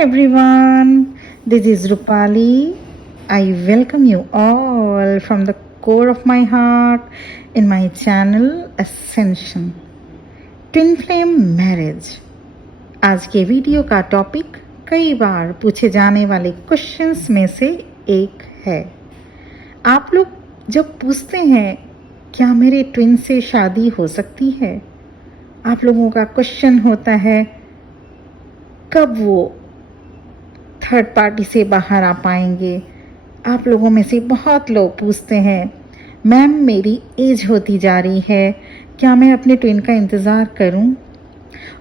everyone, this is Rupali. I welcome you all from the core of my heart in my channel Ascension. Twin Flame Marriage. आज के video का topic कई बार पूछे जाने वाले questions में से एक है। आप लोग जब पूछते हैं क्या मेरे ट्विन से शादी हो सकती है, आप लोगों का क्वेश्चन होता है कब वो थर्ड पार्टी से बाहर आ पाएंगे। आप लोगों में से बहुत लोग पूछते हैं मैम मेरी एज होती जा रही है, क्या मैं अपने ट्विन का इंतज़ार करूं?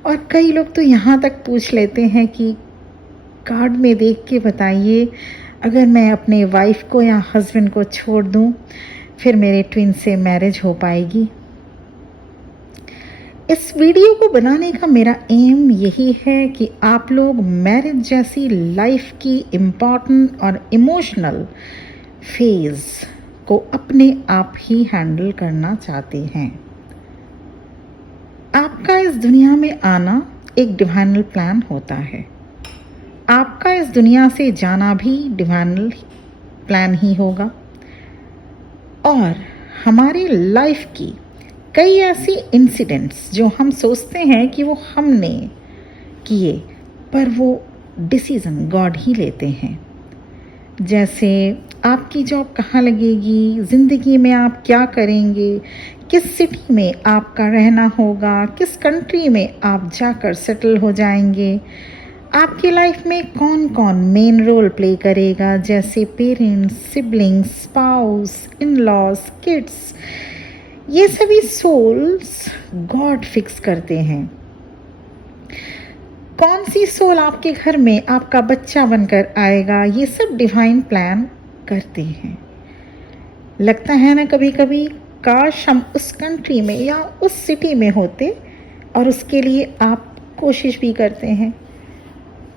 और कई लोग तो यहाँ तक पूछ लेते हैं कि कार्ड में देख के बताइए, अगर मैं अपने वाइफ को या हस्बैंड को छोड़ दूं फिर मेरे ट्विन से मैरिज हो पाएगी। इस वीडियो को बनाने का मेरा एम यही है कि आप लोग मैरिज जैसी लाइफ की इम्पॉर्टेंट और इमोशनल फेज को अपने आप ही हैंडल करना चाहते हैं। आपका इस दुनिया में आना एक डिवाइनल प्लान होता है, आपका इस दुनिया से जाना भी डिवाइनल प्लान ही होगा। और हमारी लाइफ की कई ऐसी इंसिडेंट्स जो हम सोचते हैं कि वो हमने किए, पर वो डिसीज़न गॉड ही लेते हैं। जैसे आपकी जॉब कहाँ लगेगी, ज़िंदगी में आप क्या करेंगे, किस सिटी में आपका रहना होगा, किस कंट्री में आप जाकर सेटल हो जाएंगे, आपकी लाइफ में कौन कौन मेन रोल प्ले करेगा, जैसे parents, siblings, spouse, in laws, kids, ये सभी सोल्स गॉड फिक्स करते हैं। कौन सी सोल आपके घर में आपका बच्चा बनकर आएगा, ये सब डिवाइन प्लान करते हैं। लगता है ना कभी कभी काश हम उस कंट्री में या उस सिटी में होते, और उसके लिए आप कोशिश भी करते हैं,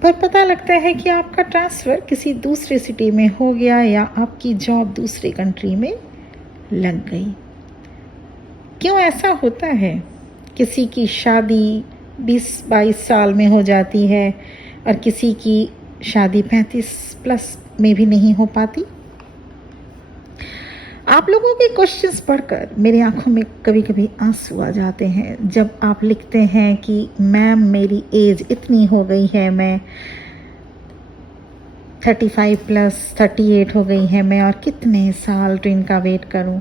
पर पता लगता है कि आपका ट्रांसफ़र किसी दूसरे सिटी में हो गया या आपकी जॉब दूसरे कंट्री में लग गई। क्यों ऐसा होता है? किसी की शादी 20-22 साल में हो जाती है और किसी की शादी 35+ में भी नहीं हो पाती। आप लोगों के क्वेश्चंस पढ़कर मेरी आंखों में कभी कभी आंसू आ जाते हैं जब आप लिखते हैं कि मैम मेरी एज इतनी हो गई है, मैं 35+, 38 हो गई है मैं, और कितने साल ट्विन का वेट करूं,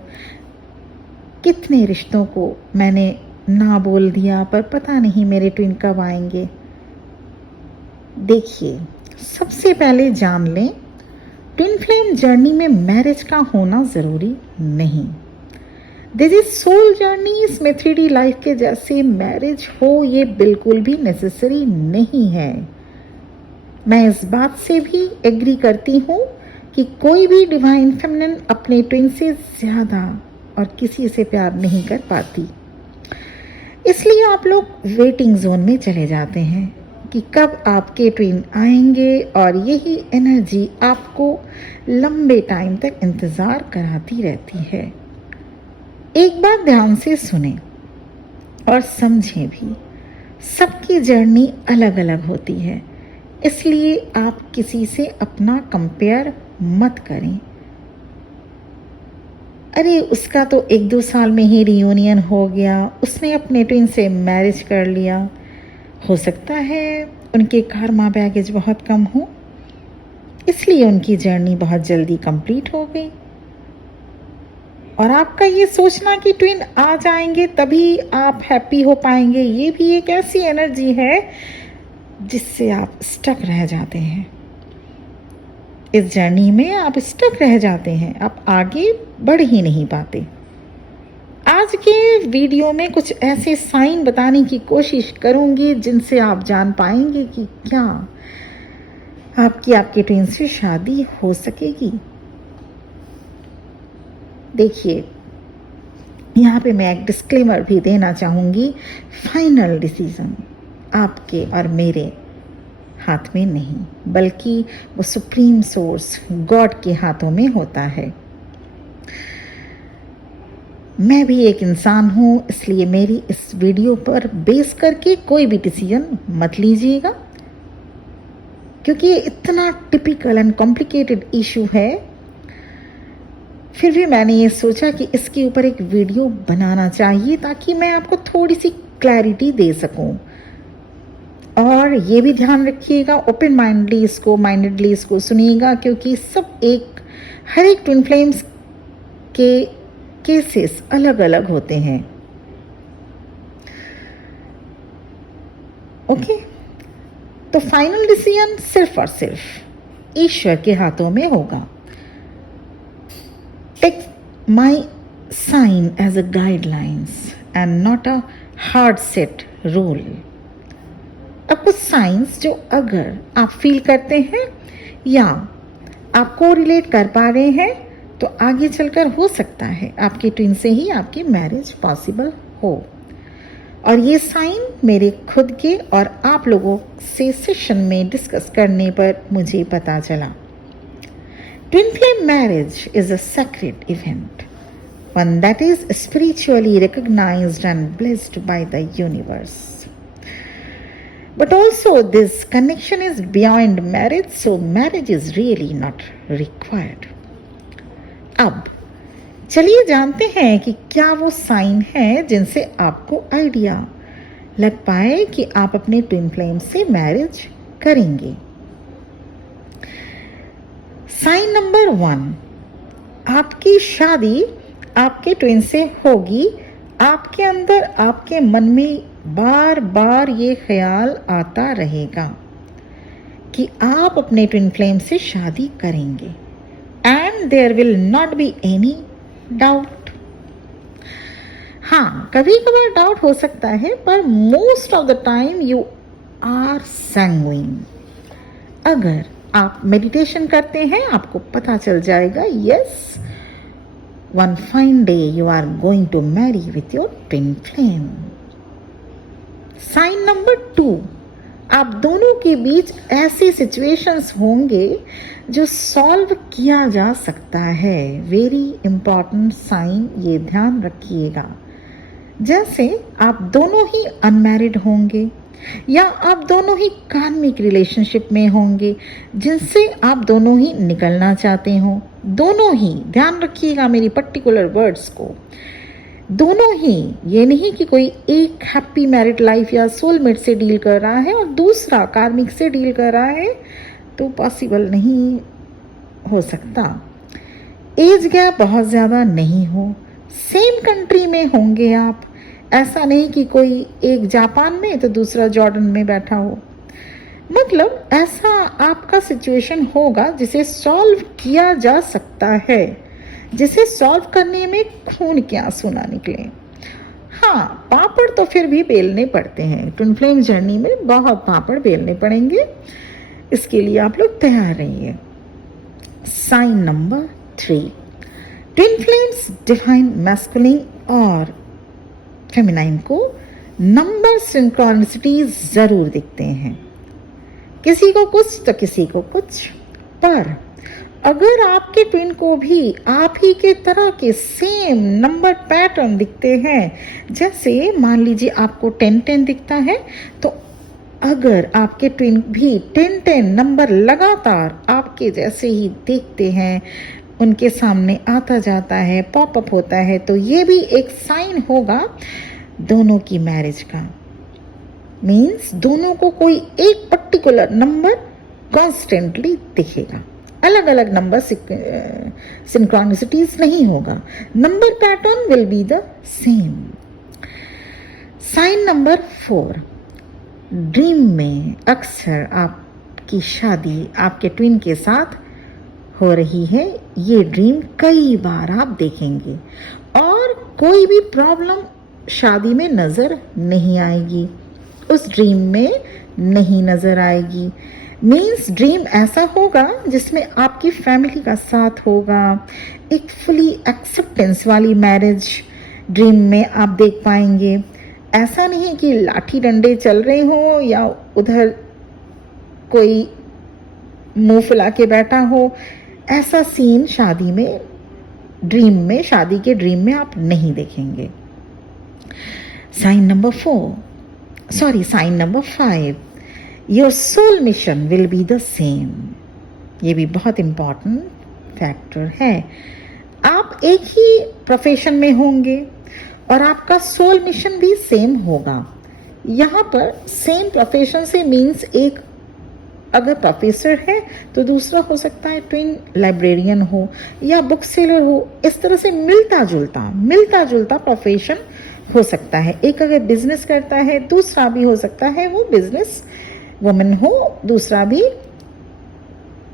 कितने रिश्तों को मैंने ना बोल दिया, पर पता नहीं मेरे ट्विन कब आएंगे। देखिए, सबसे पहले जान लें ट्विन फ्लेम जर्नी में मैरिज का होना ज़रूरी नहीं। This is soul journey. इसमें 3D लाइफ के जैसे मैरिज हो ये बिल्कुल भी नेसेसरी नहीं है। मैं इस बात से भी एग्री करती हूँ कि कोई भी डिवाइन फेमिनिन अपने ट्विन से ज़्यादा और किसी से प्यार नहीं कर पाती। इसलिए आप लोग वेटिंग जोन में चले जाते हैं कि कब आपके ट्विन आएंगे, और यही एनर्जी आपको लंबे टाइम तक इंतज़ार कराती रहती है। एक बात ध्यान से सुने और समझें भी, सबकी जर्नी अलग अलग होती है, इसलिए आप किसी से अपना कंपेयर मत करें। अरे उसका तो 1-2 साल में ही रियूनियन हो गया, उसने अपने ट्विन से मैरिज कर लिया, हो सकता है उनके कार्मा बैगेज बहुत कम हो, इसलिए उनकी जर्नी बहुत जल्दी कंप्लीट हो गई। और आपका ये सोचना कि ट्विन आ जाएंगे तभी आप हैप्पी हो पाएंगे, ये भी एक ऐसी एनर्जी है जिससे आप स्टक रह जाते हैं। इस जर्नी में आप स्टक रह जाते हैं, आप आगे बढ़ ही नहीं पाते। आज के वीडियो में कुछ ऐसे साइन बताने की कोशिश करूंगी जिनसे आप जान पाएंगे कि क्या आपके ट्विन से शादी हो सकेगी। देखिए, यहाँ पे मैं एक डिस्क्लेमर भी देना चाहूँगी, फाइनल डिसीजन आपके और मेरे हाथ में नहीं, बल्कि वो सुप्रीम सोर्स गॉड के हाथों में होता है। मैं भी एक इंसान हूँ, इसलिए मेरी इस वीडियो पर बेस करके कोई भी डिसीजन मत लीजिएगा। क्योंकि ये इतना टिपिकल एंड कॉम्प्लिकेटेड इशू है, फिर भी मैंने ये सोचा कि इसके ऊपर एक वीडियो बनाना चाहिए ताकि मैं आपको थोड़ी सी क्लैरिटी दे सकूं। और ये भी ध्यान रखिएगा, ओपन माइंडेडली इसको सुनिएगा, क्योंकि हर एक ट्विन फ्लेम्स के केसेस अलग अलग होते हैं। ओके, तो फाइनल डिसीजन सिर्फ और सिर्फ ईश्वर के हाथों में होगा। Take my sign as a guidelines and not a hard set rule. अब कुछ साइंस जो अगर आप फील करते हैं या आप को रिलेट कर पा रहे हैं, तो आगे चलकर हो सकता है आपके ट्विन से ही आपकी मैरिज पॉसिबल हो। और ये साइन मेरे खुद के और आप लोगों से सेशन में डिस्कस करने पर मुझे पता चला। Twin flame marriage is a sacred event, one that is spiritually recognized and blessed by the universe. But also this connection is beyond marriage, so marriage is really not required. अब चलिए जानते हैं कि क्या वो साइन है जिनसे आपको आइडिया लग पाए कि आप अपने ट्विन फ्लेम से मैरिज करेंगे। साइन नंबर 1, आपकी शादी आपके ट्विन से होगी। आपके अंदर, आपके मन में बार बार ये ख्याल आता रहेगा कि आप अपने ट्विन फ्लेम से शादी करेंगे, and there will not be any doubt. हाँ, कभी कभार डाउट हो सकता है, पर most of the time you are sanguine. अगर आप मेडिटेशन करते हैं, आपको पता चल जाएगा, yes, one fine day you are going to marry with your twin flame. Sign number 2, आप दोनों के बीच ऐसी सिचुएशंस होंगे जो सॉल्व किया जा सकता है। वेरी इंपॉर्टेंट साइन, ये ध्यान रखिएगा। जैसे आप दोनों ही अनमैरिड होंगे या आप दोनों ही कार्मिक रिलेशनशिप में होंगे जिनसे आप दोनों ही निकलना चाहते हो। दोनों ही, ध्यान रखिएगा मेरी पर्टिकुलर वर्ड्स को, दोनों ही, ये नहीं कि कोई एक हैप्पी मैरिड लाइफ या सोलमेट से डील कर रहा है और दूसरा कार्मिक से डील कर रहा है, तो पॉसिबल नहीं हो सकता। एज गैप बहुत ज़्यादा नहीं हो, सेम कंट्री में होंगे आप, ऐसा नहीं कि कोई एक जापान में तो दूसरा जॉर्डन में बैठा हो। मतलब ऐसा आपका सिचुएशन होगा जिसे सॉल्व किया जा सकता है, जिसे सॉल्व करने में खून के आंसू ना निकले। हाँ, पापड़ तो फिर भी बेलने पड़ते हैं, ट्विन फ्लेम जर्नी में बहुत पापड़ बेलने पड़ेंगे, इसके लिए आप लोग तैयार रहिए। Sign number 3, twin flames divine masculine और फेमिनाइन को नंबर सिंक्रोनिसिटी जरूर दिखते हैं, किसी को कुछ तो किसी को कुछ। पर अगर आपके ट्विन को भी आप ही के तरह के सेम नंबर पैटर्न दिखते हैं, जैसे मान लीजिए आपको 10-10 दिखता है, तो अगर आपके ट्विन भी 10-10 नंबर लगातार आपके जैसे ही देखते हैं, उनके सामने आता जाता है, पॉपअप होता है, तो ये भी एक साइन होगा दोनों की मैरिज का। मीन्स दोनों को कोई एक पर्टिकुलर नंबर कॉन्स्टेंटली दिखेगा, अलग अलग नंबर सिंक्रोनिसिटीज नहीं होगा, number pattern will be the same. Sign number 4, dream में अक्सर आपकी शादी आपके ट्विन के साथ हो रही है। ये ड्रीम कई बार आप देखेंगे और कोई भी प्रॉब्लम शादी में नजर नहीं आएगी, उस ड्रीम में नहीं नजर आएगी। मीन्स ड्रीम ऐसा होगा जिसमें आपकी फैमिली का साथ होगा, एक फुली एक्सेप्टेंस वाली मैरिज ड्रीम में आप देख पाएंगे। ऐसा नहीं कि लाठी डंडे चल रहे हो या उधर कोई मुंह फुला के बैठा हो, ऐसा सीन शादी में, ड्रीम में, शादी के ड्रीम में आप नहीं देखेंगे। Sign number 5, your soul mission will be the same. ये भी बहुत इम्पॉर्टेंट फैक्टर है। आप एक ही प्रोफेशन में होंगे और आपका सोल मिशन भी सेम होगा। यहाँ पर सेम प्रोफेशन से मीन्स एक अगर प्रोफेसर है तो दूसरा हो सकता है ट्विन लाइब्रेरियन हो या बुक सेलर हो। इस तरह से मिलता जुलता प्रोफेशन हो सकता है। एक अगर बिजनेस करता है, दूसरा भी हो सकता है वो बिजनेस वुमन हो, दूसरा भी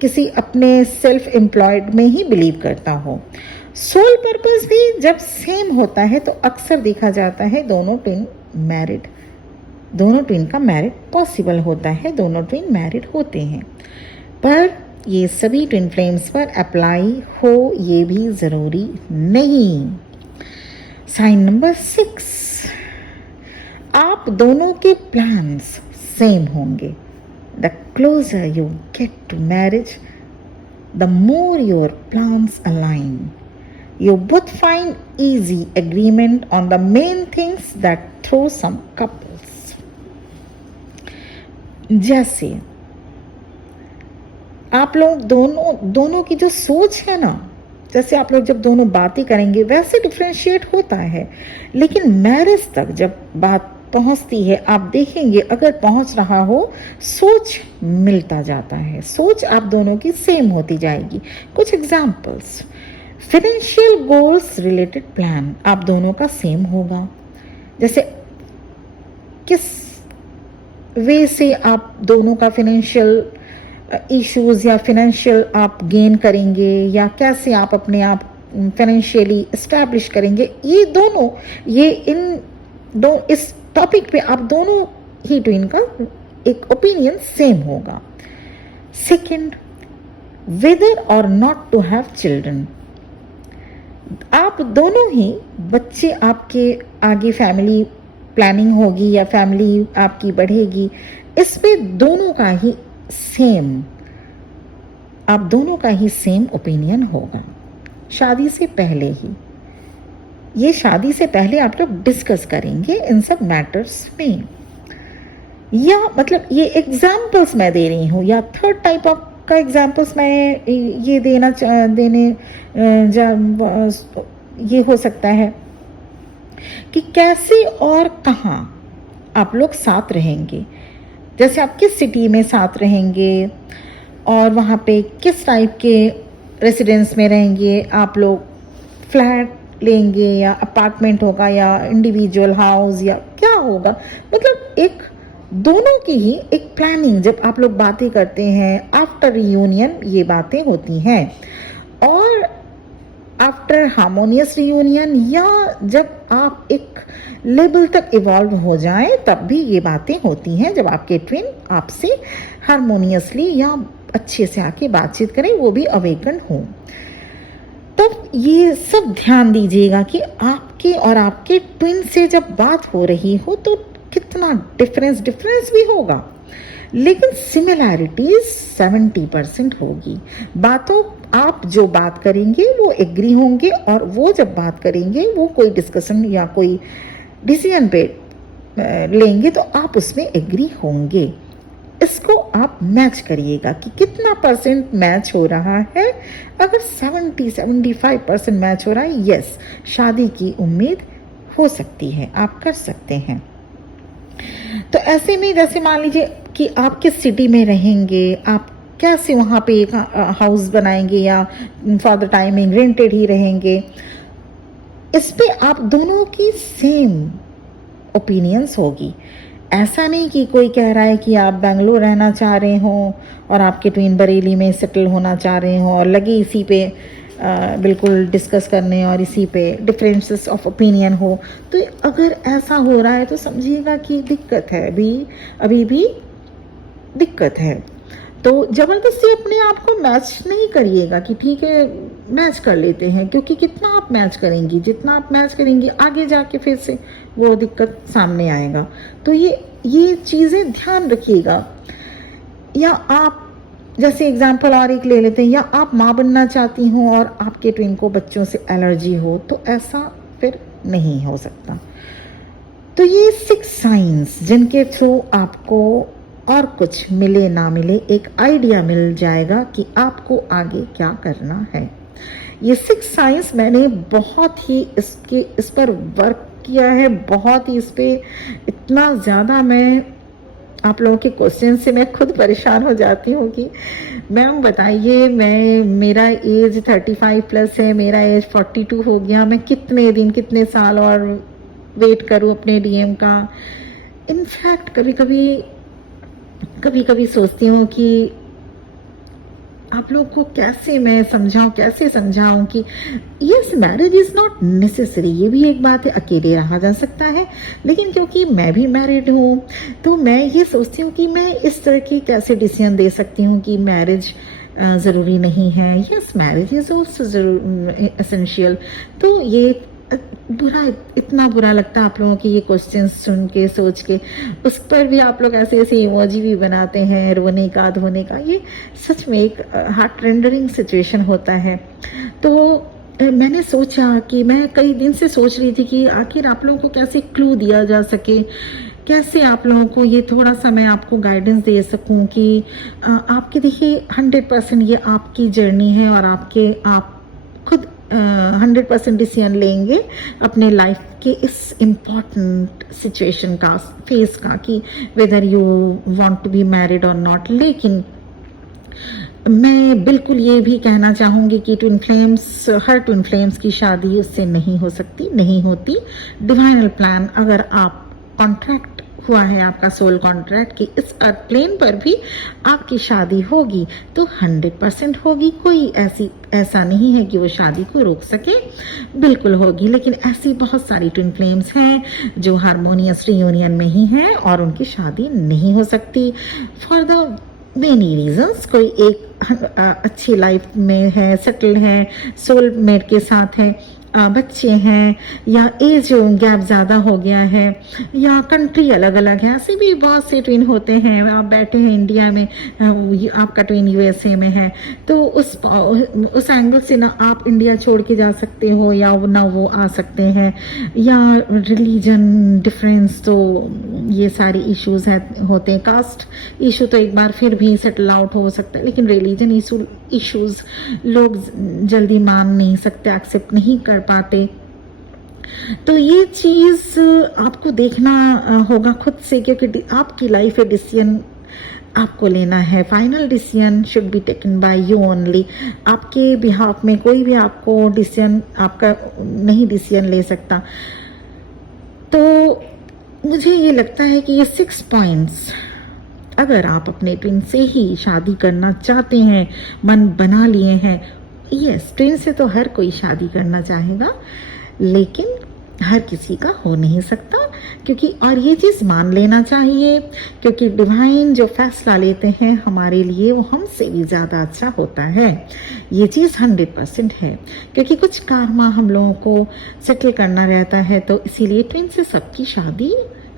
किसी अपने सेल्फ एम्प्लॉयड में ही बिलीव करता हो। सोल पर्पस भी जब सेम होता है तो अक्सर देखा जाता है दोनों ट्विन का मैरिड पॉसिबल होता है, दोनों ट्विन मैरिड होते हैं। पर ये सभी ट्विन फ्लेम्स पर अप्लाई हो ये भी ज़रूरी नहीं। साइन नंबर 6, आप दोनों के प्लान्स सेम होंगे। The closer you get to marriage, the more your plans align. You both find easy agreement on the main things that throw some couples. जैसे आप लोग दोनों की जो सोच है ना, जैसे आप लोग जब दोनों बातें करेंगे वैसे डिफ्रेंशिएट होता है, लेकिन मैरिज तक जब बात पहुंचती है आप देखेंगे अगर पहुंच रहा हो सोच मिलता जाता है, सोच आप दोनों की सेम होती जाएगी। कुछ examples, financial goals related plan आप दोनों का सेम होगा। जैसे किस वे से आप दोनों का फाइनेंशियल इश्यूज या फाइनेंशियल आप गेन करेंगे या कैसे आप अपने आप फाइनेंशियली एस्टैब्लिश करेंगे, इस टॉपिक पे आप दोनों ही ट्विन का एक ओपिनियन सेम होगा। सेकंड, वेदर और नॉट टू हैव चिल्ड्रन, आप दोनों ही बच्चे आपके आगे फैमिली प्लानिंग होगी या फैमिली आपकी बढ़ेगी, इसमें दोनों का ही सेम ओपिनियन होगा। शादी से पहले ही, ये शादी से पहले आप लोग डिस्कस करेंगे इन सब मैटर्स में। या मतलब ये एग्जाम्पल्स मैं दे रही हूँ, या थर्ड टाइप ऑफ का एग्जाम्पल्स मैं ये ये हो सकता है कि कैसे और कहाँ आप लोग साथ रहेंगे। जैसे आप किस सिटी में साथ रहेंगे और वहाँ पे किस टाइप के रेसिडेंस में रहेंगे, आप लोग फ्लैट लेंगे या अपार्टमेंट होगा या इंडिविजुअल हाउस या क्या होगा। मतलब एक दोनों की ही एक प्लानिंग, जब आप लोग बातें करते हैं आफ्टर रियूनियन ये बातें होती हैं, और आफ्टर हार्मोनियस रियूनियन या जब आप एक लेवल तक इवॉल्व हो जाएं तब भी ये बातें होती हैं, जब आपके ट्विन आपसे हार्मोनियसली या अच्छे से आके बातचीत करें, वो भी अवेकन हो। तब ये सब ध्यान दीजिएगा कि आपके और आपके ट्विन से जब बात हो रही हो तो कितना डिफरेंस भी होगा, लेकिन सिमिलैरिटीज 70% होगी। बातों आप जो बात करेंगे वो एग्री होंगे, और वो जब बात करेंगे वो कोई डिस्कशन या कोई डिसीजन पे लेंगे तो आप उसमें एग्री होंगे। इसको आप मैच करिएगा कि कितना परसेंट मैच हो रहा है। अगर 70-75% मैच हो रहा है, यस, शादी की उम्मीद हो सकती है, आप कर सकते हैं। तो ऐसे में जैसे मान लीजिए कि आप किस सिटी में रहेंगे, आप कैसे वहाँ पे एक हाउस बनाएंगे या फॉर द टाइमिंग रेंटेड ही रहेंगे, इस पे आप दोनों की सेम ओपिनियंस होगी। ऐसा नहीं कि कोई कह रहा है कि आप बेंगलोर रहना चाह रहे हो और आपके ट्विन बरेली में सेटल होना चाह रहे हो और लगे इसी पे बिल्कुल डिस्कस करने और इसी पे डिफरेंसेस ऑफ ओपिनियन हो। तो अगर ऐसा हो रहा है तो समझिएगा कि दिक्कत है, अभी भी दिक्कत है। तो ज़बरदस्ती अपने आप को मैच नहीं करिएगा कि ठीक है मैच कर लेते हैं, क्योंकि कितना आप मैच करेंगी, जितना आप मैच करेंगी आगे जाके फिर से वो दिक्कत सामने आएगा। तो ये चीज़ें ध्यान रखिएगा। या आप जैसे एग्जाम्पल और एक ले लेते हैं, या आप माँ बनना चाहती हो और आपके ट्विन को बच्चों से एलर्जी हो, तो ऐसा फिर नहीं हो सकता। तो ये 6 साइंस जिनके थ्रू आपको और कुछ मिले ना मिले एक आइडिया मिल जाएगा कि आपको आगे क्या करना है। ये 6 साइंस मैंने बहुत ही इस पर वर्क किया है, बहुत ही इस पे इतना ज़्यादा मैं आप लोगों के क्वेश्चन से मैं खुद परेशान हो जाती हूँ कि मैम बताइए, मेरा एज 35 प्लस है, मेरा एज 42 हो गया, मैं कितने दिन कितने साल और वेट करूँ अपने डीएम का। इनफैक्ट कभी कभी सोचती हूँ कि आप लोग को कैसे मैं समझाऊं, कैसे समझाऊं कि yes, marriage is not necessary. ये भी एक बात है, अकेले रहा जा सकता है, लेकिन क्योंकि मैं भी मैरिड हूँ तो मैं ये सोचती हूँ कि मैं इस तरह की कैसे डिसीजन दे सकती हूँ कि मैरिज ज़रूरी नहीं है। Yes, marriage is also essential. तो ये इतना बुरा लगता है आप लोगों के ये क्वेश्चंस सुन के, सोच के। उस पर भी आप लोग ऐसे ऐसे इमोजी भी बनाते हैं, रोने का, धोने का। ये सच में एक हार्ट रेंडरिंग सिचुएशन होता है। तो मैंने सोचा कि मैं कई दिन से सोच रही थी कि आखिर आप लोगों को कैसे क्लू दिया जा सके, कैसे आप लोगों को ये थोड़ा सा मैं आपको गाइडेंस दे सकूं कि आपके, देखिए 100% ये आपकी जर्नी है और आप खुद 100% डिसीजन लेंगे अपने लाइफ के इस इम्पॉर्टेंट सिचुएशन का, फेस का, कि whether you want to be married और नॉट। लेकिन मैं बिल्कुल ये भी कहना चाहूँगी कि हर ट्विन फ्लेम्स की शादी उससे नहीं हो सकती, नहीं होती। डिवाइनल प्लान, अगर आप कॉन्ट्रैक्ट हुआ है आपका सोल कॉन्ट्रैक्ट कि इस अर्थ प्लेन पर भी आपकी शादी होगी तो 100% होगी। कोई ऐसा नहीं है कि वो शादी को रोक सके, बिल्कुल होगी। लेकिन ऐसी बहुत सारी ट्विन फ्लेम्स हैं जो हारमोनियस रियूनियन में ही हैं और उनकी शादी नहीं हो सकती फॉर द मेनी रीजंस। कोई एक अच्छी लाइफ में है, सेटल है, सोलमेट के साथ है, बच्चे हैं, या एज गैप ज़्यादा हो गया है, या कंट्री अलग अलग है। ऐसे भी बहुत से ट्विन होते हैं। आप बैठे हैं इंडिया में, आपका ट्विन यूएसए में है, तो उस एंगल से ना आप इंडिया छोड़ के जा सकते हो या ना वो आ सकते हैं, या रिलीजन डिफरेंस, तो ये सारे इश्यूज होते हैं। कास्ट इशू तो एक बार फिर भी सेटल आउट हो सकता है, लेकिन रिलीजन इश्यूज लोग जल्दी मान नहीं सकते, एक्सेप्ट नहीं कर पाते। तो ये चीज आपको देखना होगा खुद से, क्योंकि आपकी लाइफ है, डिसीजन आपको लेना है। Final decision should be taken by you only. आपके बिहाफ में कोई भी आपको डिसीजन आपका नहीं डिसीजन ले सकता। तो मुझे ये लगता है कि ये 6 पॉइंट्स, अगर आप अपने ट्विन से ही शादी करना चाहते हैं, मन बना लिए हैं, यस, ट्विन से तो हर कोई शादी करना चाहेगा, लेकिन हर किसी का हो नहीं सकता। क्योंकि और ये चीज़ मान लेना चाहिए, क्योंकि डिवाइन जो फैसला लेते हैं हमारे लिए वो हमसे भी ज़्यादा अच्छा होता है। ये चीज़ 100% है, क्योंकि कुछ कर्मा हम लोगों को सेटल करना रहता है। तो इसीलिए ट्विन से सबकी शादी,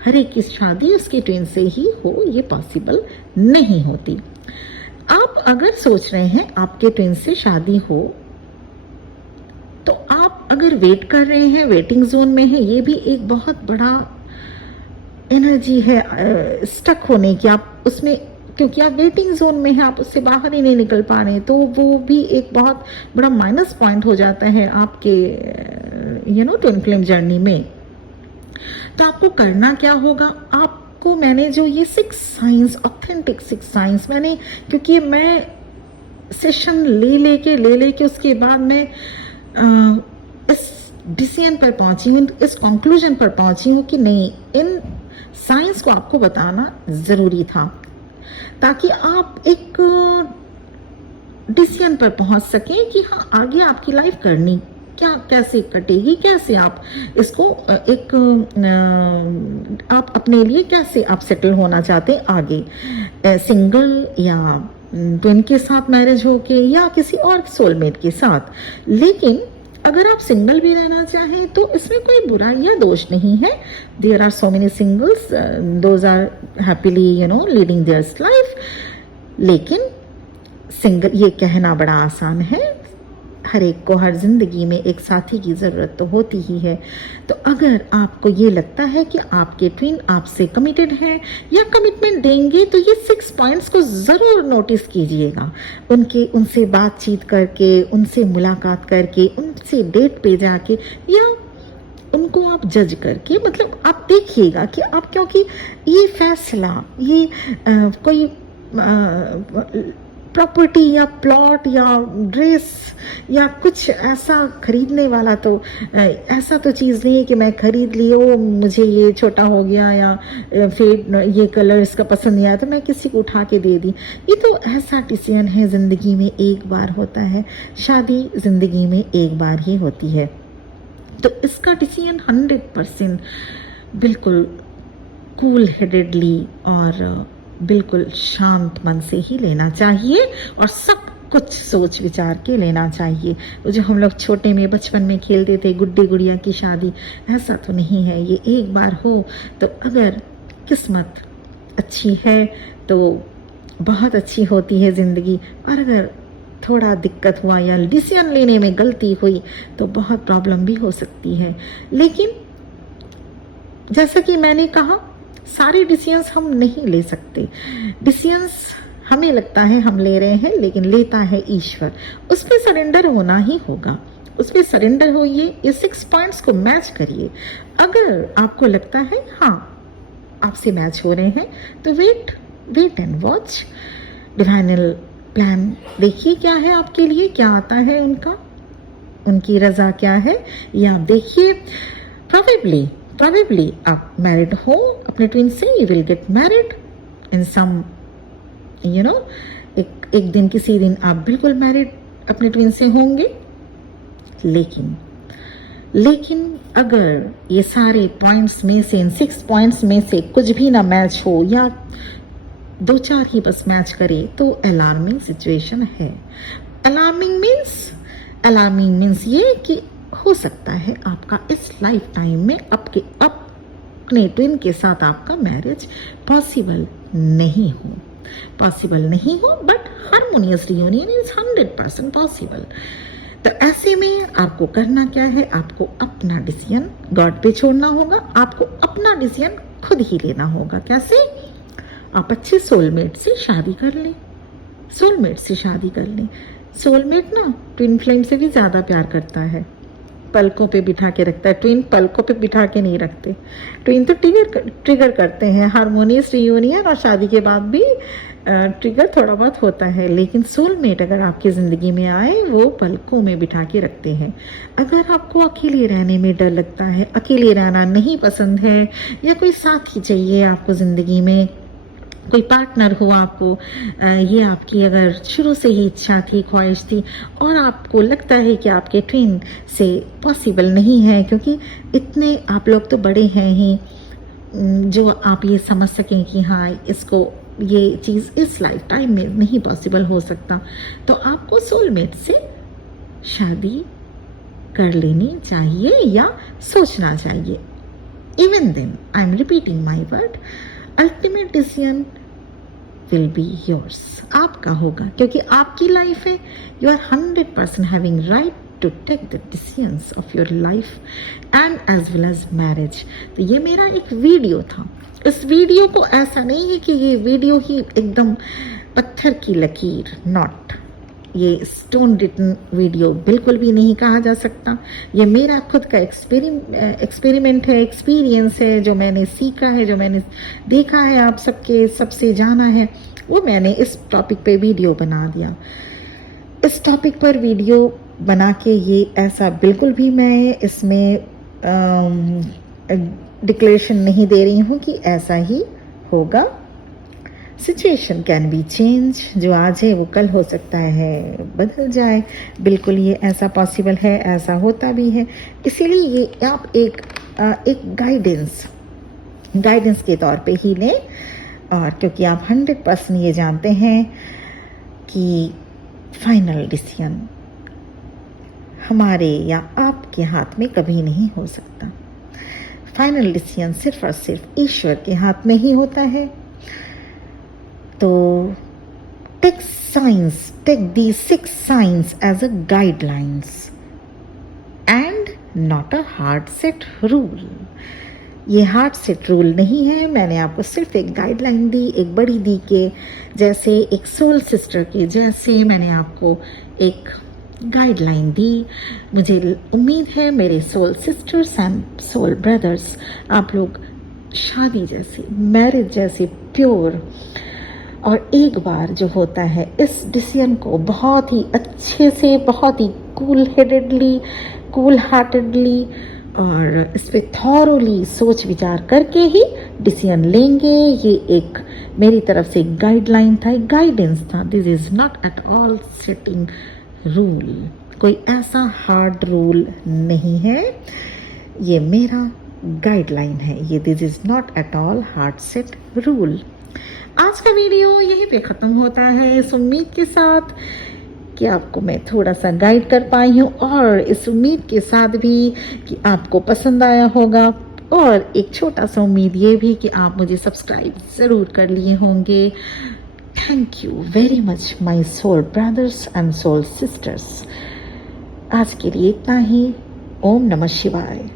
हर एक की शादी उसके ट्विन से ही हो, ये पॉसिबल नहीं होती। आप अगर सोच रहे हैं आपके ट्विन से शादी हो, तो आप अगर वेट कर रहे हैं, वेटिंग जोन में है, ये भी एक बहुत बड़ा एनर्जी है स्टक होने की। आप उसमें, क्योंकि आप वेटिंग जोन में हैं, आप उससे बाहर ही नहीं निकल पा रहे, तो वो भी एक बहुत बड़ा माइनस पॉइंट हो जाता है आपके ट्विन फ्लेम जर्नी में। तो आपको करना क्या होगा? आपको, मैंने जो ये 6 साइंस, ऑथेंटिक 6 साइंस मैंने, क्योंकि मैं सेशन ले लेके उसके बाद मैं इस डिसीजन पर पहुंची हूँ, इस कंक्लूजन पर पहुंची हूँ कि नहीं, इन साइंस को आपको बताना जरूरी था, ताकि आप एक डिसीजन पर पहुंच सकें कि हाँ, आगे आपकी लाइफ करनी क्या, कैसे कटेगी, कैसे आप इसको आप अपने लिए कैसे आप सेटल होना चाहते हैं आगे, सिंगल या ट्विन के साथ मैरिज होके या किसी और सोलमेट के साथ। लेकिन अगर आप सिंगल भी रहना चाहें तो इसमें कोई बुरा या दोष नहीं है। There are so many singles, those are happily leading their life. लेकिन सिंगल, ये कहना बड़ा आसान है, हर एक को हर ज़िंदगी में एक साथी की ज़रूरत तो होती ही है। तो अगर आपको ये लगता है कि आपके ट्विन आपसे कमिटेड हैं या कमिटमेंट देंगे, तो ये 6 पॉइंट्स को ज़रूर नोटिस कीजिएगा। उनसे बातचीत करके, उनसे मुलाकात करके, उनसे डेट पे जाके या उनको आप जज करके, मतलब आप देखिएगा कि आप, क्योंकि ये फैसला, ये कोई प्रॉपर्टी या प्लॉट या ड्रेस या कुछ ऐसा खरीदने वाला तो ऐसा तो चीज़ नहीं है कि मैं खरीद ली, ओ मुझे ये छोटा हो गया या फिर ये कलर इसका पसंद नहीं आया तो मैं किसी को उठा के दे दी। ये तो ऐसा डिसीजन है, ज़िंदगी में एक बार होता है, शादी ज़िंदगी में एक बार ही होती है। तो इसका डिसीजन 100% बिल्कुल कूल हेडेडली और बिल्कुल शांत मन से ही लेना चाहिए और सब कुछ सोच विचार के लेना चाहिए। वो जो हम लोग छोटे में बचपन में खेलते थे गुड्डी गुड़िया की शादी, ऐसा तो नहीं है। ये एक बार हो तो अगर किस्मत अच्छी है तो बहुत अच्छी होती है ज़िंदगी, और अगर थोड़ा दिक्कत हुआ या डिसीजन लेने में गलती हुई तो बहुत प्रॉब्लम भी हो सकती है। लेकिन जैसा कि मैंने कहा, सारे डिसीजंस हम नहीं ले सकते। डिसीजंस हमें लगता है हम ले रहे हैं, लेकिन लेता है ईश्वर। उस पर सरेंडर होना ही होगा, उस पर सरेंडर होइए। ये 6 पॉइंट्स को मैच करिए। अगर आपको लगता है हाँ आपसे मैच हो रहे हैं तो वेट एंड वॉच। डिवाइनल प्लान देखिए क्या है आपके लिए, क्या आता है उनका, उनकी रजा क्या है, ये आप देखिए। Probably आप मैरिड हो अपने ट्विन से, you will get married in some एक दिन, किसी दिन आप बिल्कुल मैरिड अपने ट्विन से होंगे। लेकिन अगर ये सारे पॉइंट्स में से, इन 6 पॉइंट्स में से कुछ भी ना मैच हो या 2-4 ही बस मैच करे तो अलार्मिंग सिचुएशन है। अलार्मिंग मीन्स ये कि हो सकता है आपका इस लाइफ टाइम में अपने ट्विन के साथ आपका मैरिज पॉसिबल नहीं हो, but harmonious reunion is 100% possible. तो ऐसे में आपको करना क्या है, आपको अपना डिसीजन गॉड पे छोड़ना होगा। आपको अपना डिसीजन खुद ही लेना होगा। कैसे? आप अच्छे सोलमेट से शादी कर लें। सोलमेट ना ट्विन फ्लेम से भी ज़्यादा प्यार करता है, पलकों पे बिठा के रखता है। ट्विन पलकों पे बिठा के नहीं रखते, ट्विन तो ट्रिगर करते हैं। हार्मोनियस रियूनियन और शादी के बाद भी ट्रिगर थोड़ा बहुत होता है, लेकिन सोलमेट अगर आपकी ज़िंदगी में आए वो पलकों में बिठा के रखते हैं। अगर आपको अकेले रहने में डर लगता है, अकेले रहना नहीं पसंद है, या कोई साथी चाहिए आपको ज़िंदगी में, कोई पार्टनर हो आपको, ये आपकी अगर शुरू से ही इच्छा थी, ख्वाहिश थी, और आपको लगता है कि आपके ट्विन से पॉसिबल नहीं है, क्योंकि इतने आप लोग तो बड़े हैं ही जो आप ये समझ सकें कि हाँ इसको ये चीज़ इस लाइफ टाइम में नहीं पॉसिबल हो सकता, तो आपको सोलमेट से शादी कर लेनी चाहिए या सोचना चाहिए। Even then I am repeating my word, ultimate decision will be yours, आपका होगा, क्योंकि आपकी लाइफ है। You are 100% having right to take the decisions of your life and as well as marriage. तो ये मेरा एक वीडियो था। इस वीडियो को ऐसा नहीं है कि ये वीडियो ही एकदम पत्थर की लकीर, नॉट, ये स्टोन रिटन वीडियो बिल्कुल भी नहीं कहा जा सकता। ये मेरा खुद का एक्सपेरिमेंट है, एक्सपीरियंस है, जो मैंने सीखा है, जो मैंने देखा है, आप सबसे जाना है, वो मैंने इस टॉपिक पे वीडियो बना दिया। इस टॉपिक पर वीडियो बना के ये ऐसा बिल्कुल भी मैं इसमें डिक्लेरेशन नहीं दे रही हूँ कि ऐसा ही होगा। सिचुएशन कैन बी चेंज, जो आज है वो कल हो सकता है बदल जाए। बिल्कुल ये ऐसा पॉसिबल है, ऐसा होता भी है। इसीलिए ये आप एक गाइडेंस के तौर पे ही लें, और क्योंकि आप 100% ये जानते हैं कि फाइनल डिसीजन हमारे या आपके हाथ में कभी नहीं हो सकता। फाइनल डिसीजन सिर्फ और सिर्फ ईश्वर के हाथ में ही होता है। तो take these 6 signs as a guidelines and not a hard set rule. ये हार्ड सेट रूल नहीं है, मैंने आपको सिर्फ एक गाइडलाइन दी, एक बड़ी दी के जैसे, एक सोल सिस्टर की जैसे मैंने आपको एक गाइडलाइन दी। मुझे उम्मीद है मेरे soul sisters and soul brothers, आप लोग शादी जैसे, मैरिज जैसे प्योर और एक बार जो होता है इस डिसीजन को बहुत ही अच्छे से, बहुत ही कूल हेडेडली, कूल हार्टेडली और इस पर थॉरोली सोच विचार करके ही डिसीजन लेंगे। ये एक मेरी तरफ से गाइडलाइन था, एक गाइडेंस था। This is not at all setting rule, कोई ऐसा हार्ड रूल नहीं है, ये मेरा गाइडलाइन है। ये this is not at all hard set rule. आज का वीडियो यहीं पे ख़त्म होता है, इस उम्मीद के साथ कि आपको मैं थोड़ा सा गाइड कर पाई हूँ और इस उम्मीद के साथ भी कि आपको पसंद आया होगा, और एक छोटा सा उम्मीद ये भी कि आप मुझे सब्सक्राइब ज़रूर कर लिए होंगे। Thank you very much my soul brothers and soul sisters. आज के लिए इतना ही। ओम नमः शिवाय।